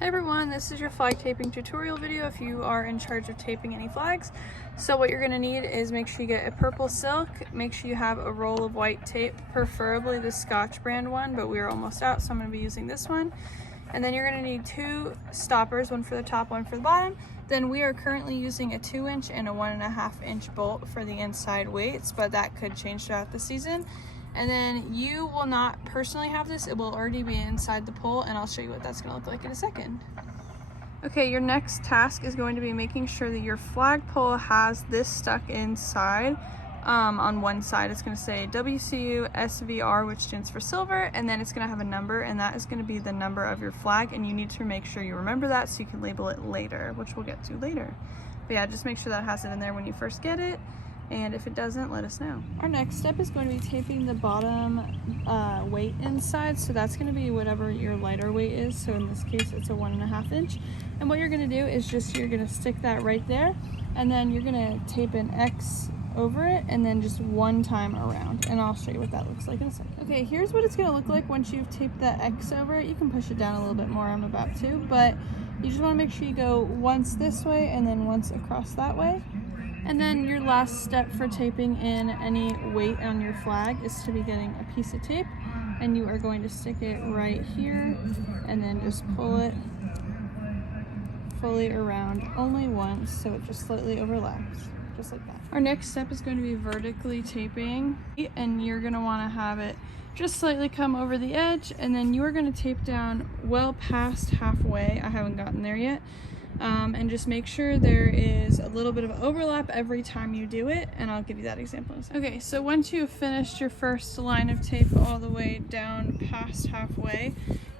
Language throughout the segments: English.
Hey everyone, this is your flag taping tutorial video if you are in charge of taping any flags. So what you're going to need is make sure you get a purple silk, make sure you have a roll of white tape, preferably the Scotch brand one, but we are almost out, so I'm going to be using this one. And then you're going to need two stoppers, one for the top, one for the bottom. Then we are currently using a 2-inch and a 1.5 inch bolt for the inside weights, but that could change throughout the season. And then you will not personally have this, it will already be inside the pole, and I'll show you what that's going to look like in a second. Okay, your next task is going to be making sure that your flagpole has this stuck inside. On one side it's going to say WCU SVR, which stands for silver, and then it's going to have a number, and that is going to be the number of your flag, and you need to make sure you remember that so you can label it later, which we'll get to later. But yeah, just make sure that has it in there when you first get it. And if it doesn't, let us know. Our next step is going to be taping the bottom weight inside. So that's going to be whatever your lighter weight is. So in this case, it's a 1.5 inch. And what you're going to do is you're going to stick that right there. And then you're going to tape an X over it and then just one time around. And I'll show you what that looks like in a second. Okay, here's what it's going to look like once you've taped that X over it. You can push it down a little bit more, I'm about to. But you just want to make sure you go once this way and then once across that way. And then your last step for taping in any weight on your flag is to be getting a piece of tape, and you are going to stick it right here and then just pull it fully around only once so it just slightly overlaps, just like that. Our next step is going to be vertically taping, and you're going to want to have it just slightly come over the edge, and then you are going to tape down well past halfway. I haven't gotten there yet. And just make sure there is a little bit of overlap every time you do it, and I'll give you that example in a second. Okay, so once you've finished your first line of tape all the way down past halfway,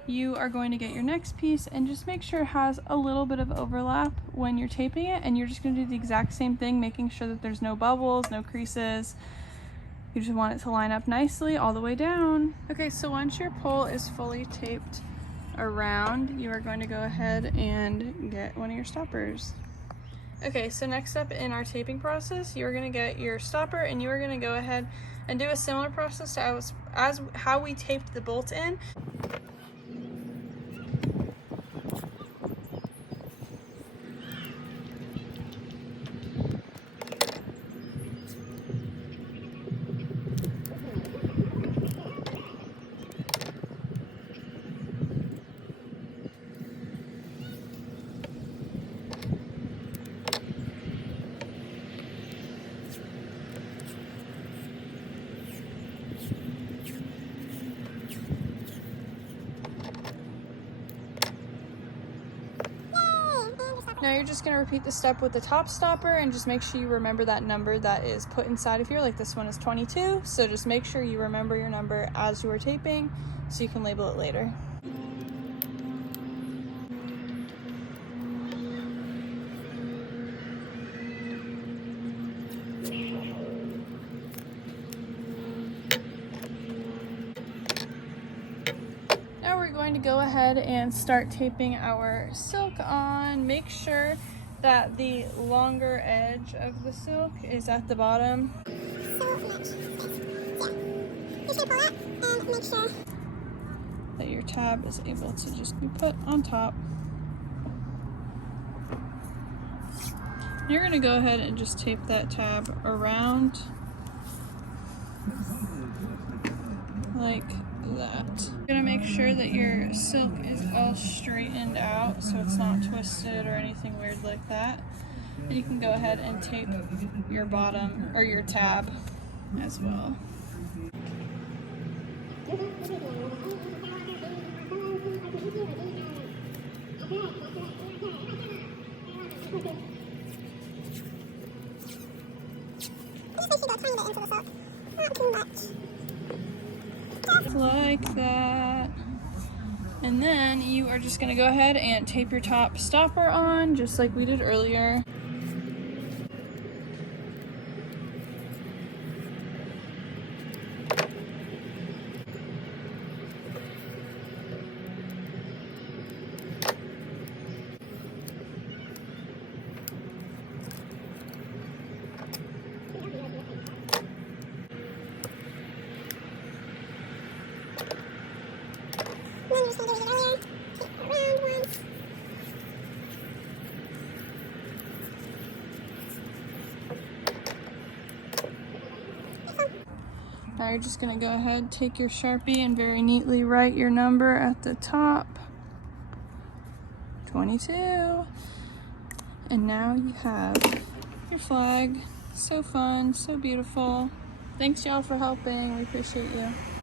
you are going to get your next piece and just make sure it has a little bit of overlap when you're taping it, and you're just going to do the exact same thing, making sure that there's no bubbles, no creases. You just want it to line up nicely all the way down. Okay, so once your pole is fully taped around, you are going to go ahead and get one of your stoppers. Okay, so next up in our taping process, you're going to get your stopper, and you are going to go ahead and do a similar process to as how we taped the bolt in. Now you're just going to repeat the step with the top stopper, and just make sure you remember that number that is put inside of here. Like this one is 22, so just make sure you remember your number as you are taping so you can label it later. Going to go ahead and start taping our silk on. Make sure that the longer edge of the silk is at the bottom. Make sure that your tab is able to just be put on top. You're going to go ahead and just tape that tab around like that. You're gonna make sure that your silk is all straightened out so it's not twisted or anything weird like that. And you can go ahead and tape your bottom or your tab as well. Like that. And then you are just going to go ahead and tape your top stopper on just like we did earlier. Now you're just gonna go ahead, take your Sharpie and very neatly write your number at the top. 22. And now you have your flag. So fun, so beautiful. Thanks y'all for helping, we appreciate you.